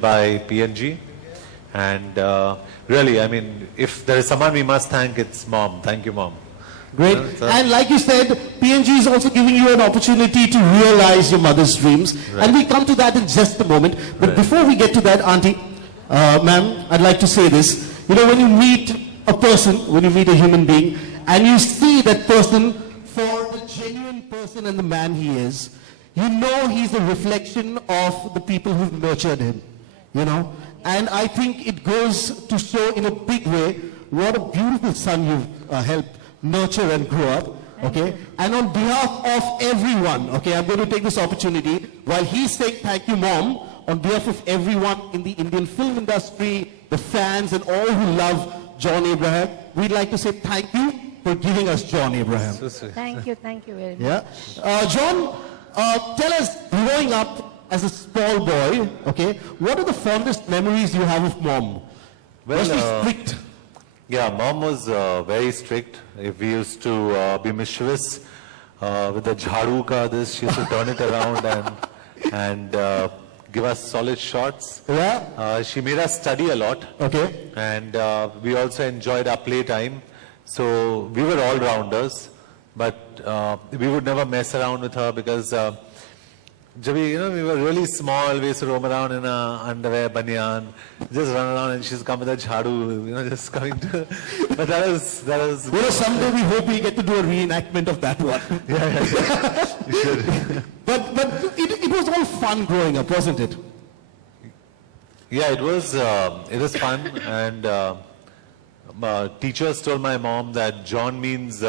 by PNG. And really, I mean, if there is someone we must thank, it's Mom. Thank you, Mom. Great. And like you said, PNG is also giving you an opportunity to realize your mother's dreams. Right. And we'll come to that in just a moment. But before we get to that, Auntie, ma'am, I'd like to say this. You know, when you meet a person, when you meet a human being, and you see that person for the genuine person and the man he is, you know he's a reflection of the people who've nurtured him, you know. And I think it goes to show in a big way what a beautiful son you've helped nurture and grow up, okay? And on behalf of everyone, okay, I'm going to take this opportunity, while he's saying thank you, Mom, on behalf of everyone in the Indian film industry, the fans and all who love John Abraham, we'd like to say thank you for giving us John Abraham. Thank you very much. Yeah. John, tell us, growing up as a small boy, okay, what are the fondest memories you have of Mom? Well, was she strict? Yeah, Mom was very strict. If we used to be mischievous with the jharu ka this, she used to turn it around and give us solid shots. Yeah. She made us study a lot. Okay. And we also enjoyed our playtime. So we were all-rounders, but we would never mess around with her because we were really small. We used to roam around in a underwear, banyan, just run around, and she's come with a jharu, just coming to. But that was. You know, someday we hope we get to do a reenactment of that one. Yeah. You should. But it was all fun growing up, wasn't it? Yeah, it was. It was fun, and teachers told my mom that John means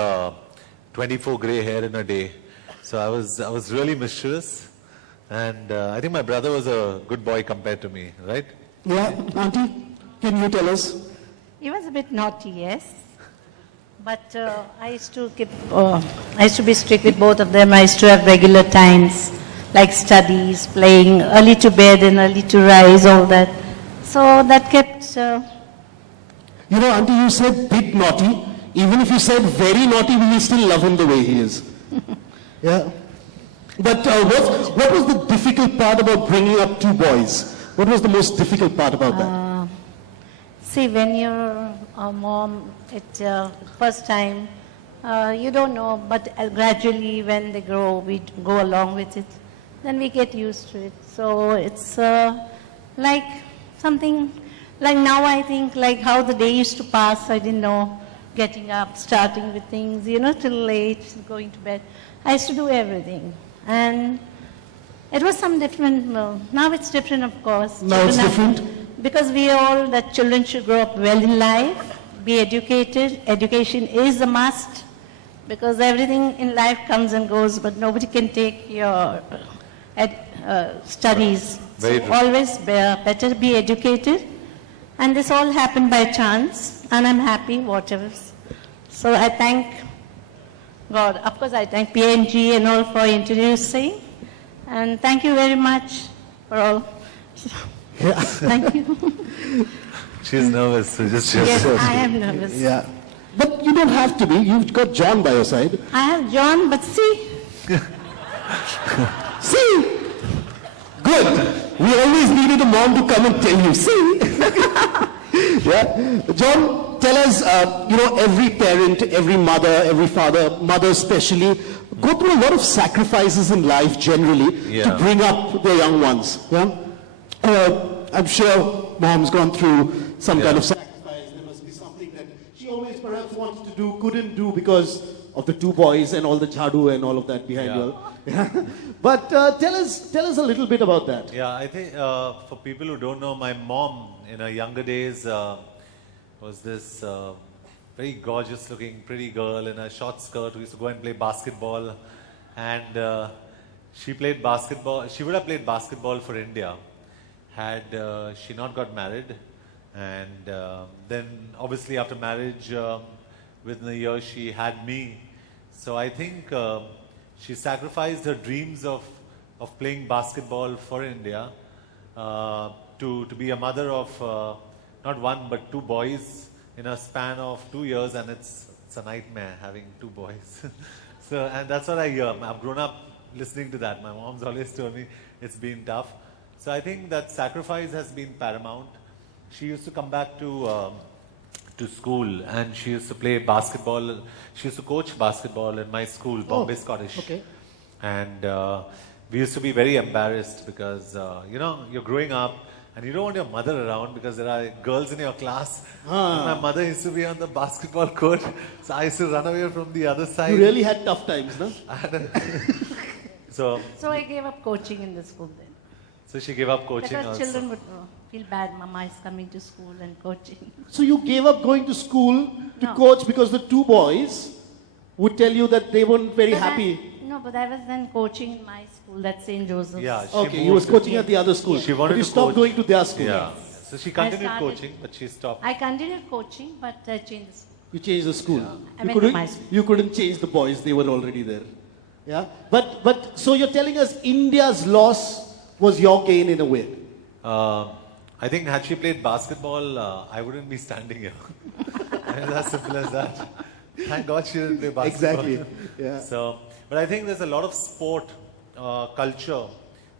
24 grey hair in a day. So I was really mischievous. And I think my brother was a good boy compared to me, right? Yeah, Auntie, can you tell us? He was a bit naughty, yes. But I used to be strict with both of them. I used to have regular times, like studies, playing, early to bed and early to rise, all that. So that kept... You know, Auntie, you said bit naughty. Even if you said very naughty, we will still love him the way he is. Yeah. But what was the difficult part about bringing up two boys? What was the most difficult part about that? See, when you're a mom, at first time, you don't know, but gradually when they grow, we go along with it. Then we get used to it. So it's like something, like now I think like how the day used to pass, I didn't know, getting up, starting with things, till late, going to bed. I used to do everything. And it was some different, now it's different, of course. Now it's different? Because that children should grow up well in life, be educated. Education is a must, because everything in life comes and goes, but nobody can take your studies. So always better be educated. And this all happened by chance, and I'm happy, whatever. So I thank God. Of course, I thank PNG and all for introducing. And thank you very much for all. Yeah. Thank you. She's nervous. So just yes, I am nervous. Yeah. But you don't have to be. You've got John by your side. I have John, but see. See? Good. We always needed a mom to come and tell you. See? Yeah. John, tell us, every parent, every mother, every father, mother especially, go through a lot of sacrifices in life generally to bring up their young ones. Yeah? I'm sure mom's gone through some kind of sacrifice. There must be something that she always perhaps wanted to do, couldn't do because of the two boys and all the chadu and all of that behind her. Yeah. But tell us a little bit about that. Yeah, I think for people who don't know, my mom in her younger days was this very gorgeous looking pretty girl in a short skirt who used to go and play basketball. And she played basketball. She would have played basketball for India had she not got married. And then obviously after marriage, within a year she had me. So I think she sacrificed her dreams of playing basketball for India to be a mother of not one but two boys in a span of 2 years, and it's a nightmare having two boys. And that's what I hear. I've grown up listening to that. My mom's always told me it's been tough. So I think that sacrifice has been paramount. She used to come back to school and she used to play basketball. She used to coach basketball in my school, Bombay Scottish. okay. And we used to be very embarrassed because, you're growing up and you don't want your mother around because there are girls in your class. And my mother used to be on the basketball court. So I used to run away from the other side. You really had tough times, no? So I gave up coaching in the school then. So she gave up coaching Because also. children would feel bad, Mama is coming to school and coaching. So you gave up going to school to No. coach because the two boys would tell you that they weren't very But happy. but I was then coaching in my school, that's St. Joseph's. Yeah, she Okay, moved. you was coaching at the other school. She wanted but you to stopped coach. going to their school. Yeah. So she continued started- coaching, but she stopped. I continued coaching, but I changed the school. You changed the school. I You went to couldn't, my school. you couldn't change the boys, they were already there. Yeah? But so you're telling us India's loss was your gain in a way. I think had she played basketball, I wouldn't be standing here. It's as simple as that. Thank God she didn't play basketball. Exactly. Yeah. So, but I think there's a lot of sport culture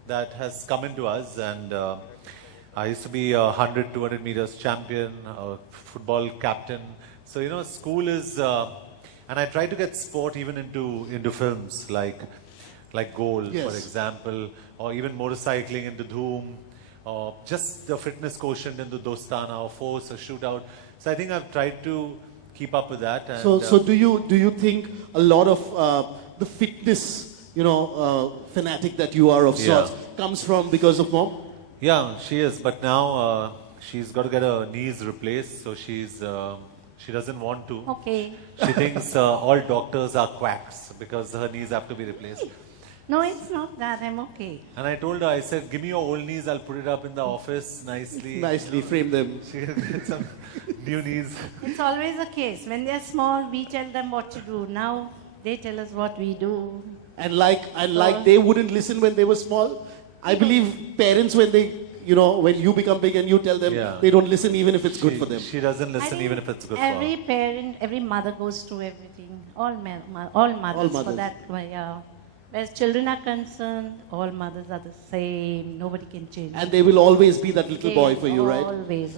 that has come into us, and I used to be a 100, 200 meters champion, a football captain. So school is, and I try to get sport even into films like Goal, Yes. for example, or even motorcycling into Dhoom, or just the fitness quotient into Dostana or Force or Shootout. So I think I've tried to keep up with that. And, So do you think a lot of the fitness, fanatic that you are of Yeah. sorts comes from because of mom? Yeah, she is. But now she's got to get her knees replaced, so she doesn't want to. Okay. She thinks all doctors are quacks because her knees have to be replaced. No, it's not that. I'm okay. And I told her, I said, give me your old knees, I'll put it up in the office nicely. Nicely frame them. She can get some new knees. It's always the case. When they're small, we tell them what to do. Now they tell us what we do. And like they wouldn't listen when they were small. I believe parents when when you become big and you tell them, Yeah. they don't listen even if it's good for them. She doesn't I listen think even if it's good for every her. parent, every mother goes through everything. All mothers for mothers. that. Yeah. Where children are concerned, all mothers are the same. Nobody can change. And they will always be that little boy for you, right? Always.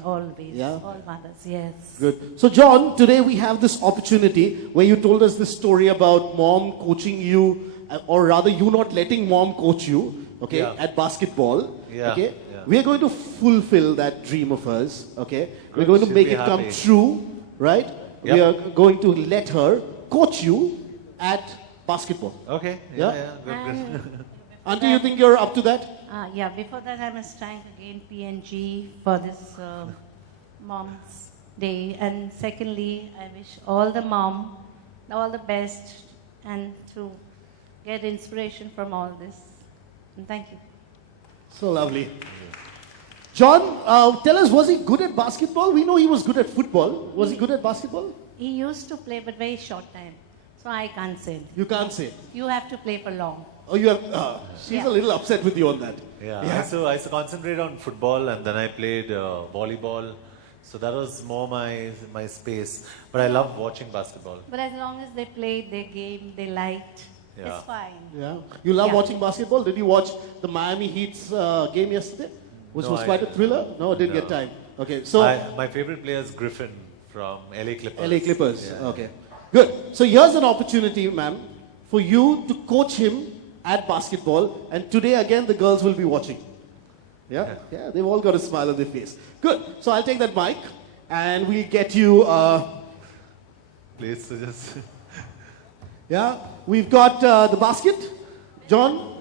Yeah. All mothers, yes. Good. So, John, today we have this opportunity where you told us this story about mom coaching you, or rather, you not letting mom coach you, okay, Yeah. at basketball. Yeah, Okay. yeah. We are going to fulfill that dream of hers, okay? We're Good, going to she'll make be it come happy. true, right? We Yep. are going to let her coach you at basketball. Okay. Yeah? Yeah, good. And Auntie, you think you're up to that? before that, I was trying to gain PNG for this Mom's Day. And secondly, I wish all the mom all the best and to get inspiration from all this. And thank you. So lovely. John, tell us, was he good at basketball? We know he was good at football. Was he good at basketball? He used to play, but very short time. So I can't say. You can't say. You have to play for long. Oh, you have. She's Yeah. a little upset with you on that. Yeah, I used to concentrate on football and then I played volleyball. So that was more my space. But I love watching basketball. But as long as they played their game, they liked, Yeah. it's fine. Yeah. You love Yeah. watching basketball? Did you watch the Miami Heat's game yesterday? Which No, was I quite a didn't. thriller? No, didn't get No. time. Okay, so My favorite player is Griffin from LA Clippers. LA Clippers. Yeah. Okay. Good. So here's an opportunity, ma'am, for you to coach him at basketball. And today, again, the girls will be watching. Yeah? Yeah, they've all got a smile on their face. Good. So I'll take that mic and we'll get you. Please, so just. Yeah, we've got the basket. John,